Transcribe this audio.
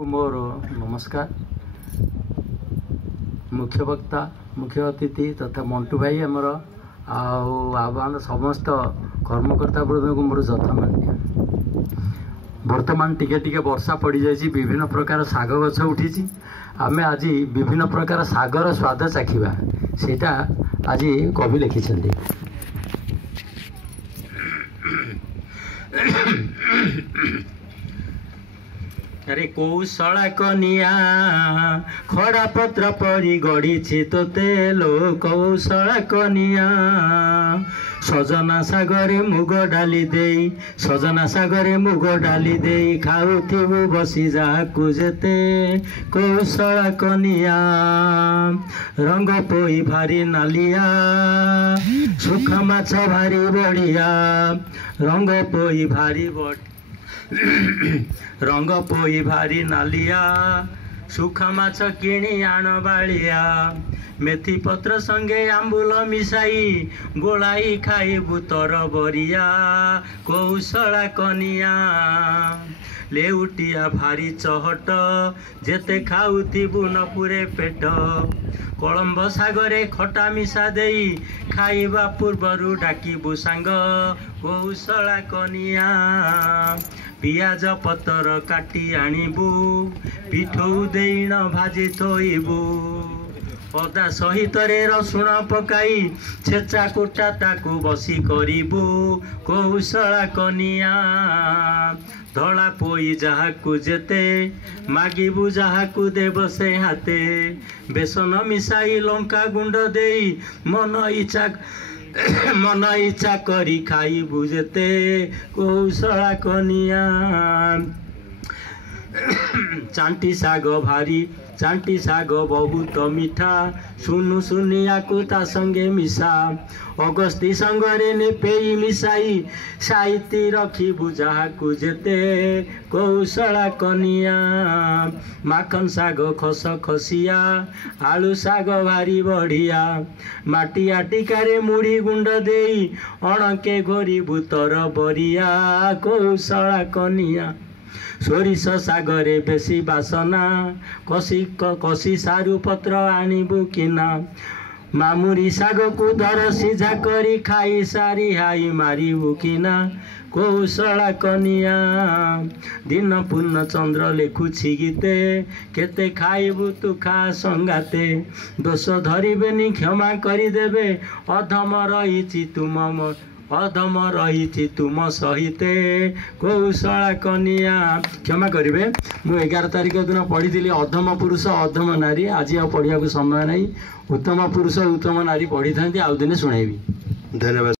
मोर नमस्कार। मुख्य वक्ता मुख्य अतिथि तथा मंटू भाई आमर आह्वान समस्त कर्मकर्ता वृंद को मोर यथामान्य। बर्तमान टिके टिके वर्षा पड़ जाए, विभिन्न प्रकार शाग गछ उठी। आमे आज विभिन्न प्रकार शागर स्वाद चाखा सेटा आज कवि लिखिं। अरे कौशला कनिया खड़ा पत्र परी गढ़ी तोते लो कौशला कनिया सजना सागरे मुग डाली दे सजना सागरे मुग डाली दे खाऊथिबु बसी जाकु जेते कौशला कनिया रंग पोई भारी नालिया सुखा माछ भारी बड़िया रंग पोई भारी रंग पोई भारी नालिया सुखा माछ किणी आण बालिया मेथी पत्र संगे आंबुल मिसाई गोलाई खाइबु तर बरिया कौशला कनिया लेउटिया भारी चहट जेते खाउथिबु न पुरे पेट कलम्ब सागरे खटा मिसा देई खाइबा पूर्वरु डाकिबु सांग कौशला कनिया पियाज पतर काटी आनिबु पिठौ देईन भाजी थोइबु अदा सहित रसुण पकाई छेचा कुटा ताकू बसी करिबु कौशला कनिया धला पोई जाहाकू जेते मागिबु जाहाकू देव से हाथे बेसन मिसाई लंका गुंड देई मन इच्छा करी खाइबु जेते कौशला कनिया चांटी साग बहुत मीठा सुनु सुनिया को ता संगे मिसा अगस्ती संगरे ने पेई मिसाई साइती रखी बुझा को जेते कौशला कनिया माखन साग खस खसिया आलू साग भारी बढ़िया माटिया टिकारे मुड़ी गुंड देई अणके घोरी भूतर बरिया कौशला कनिया सोरिष सागरे बेसी बासना कसी सारू पत्र आनिबु किना मामुरी साग को धर सिझा करी खाई सारी हाई मारिबु किना कौशला कनिया दिन पूर्ण चंद्र लेखुछि गीते केते खाइबु तु खा संगाते दोष धरिबेनी क्षमा करी देबे अधम रही तुम सहिते कौशला कनिया क्षमा करेंगे। मु 11 तारिख दिन पढ़ी अधम पुरुष अधम नारी आज आ पढ़िया समय नहीं उत्तम पुरुष उत्तम नारी पढ़ी था आउ दिने शुणेबी। धन्यवाद।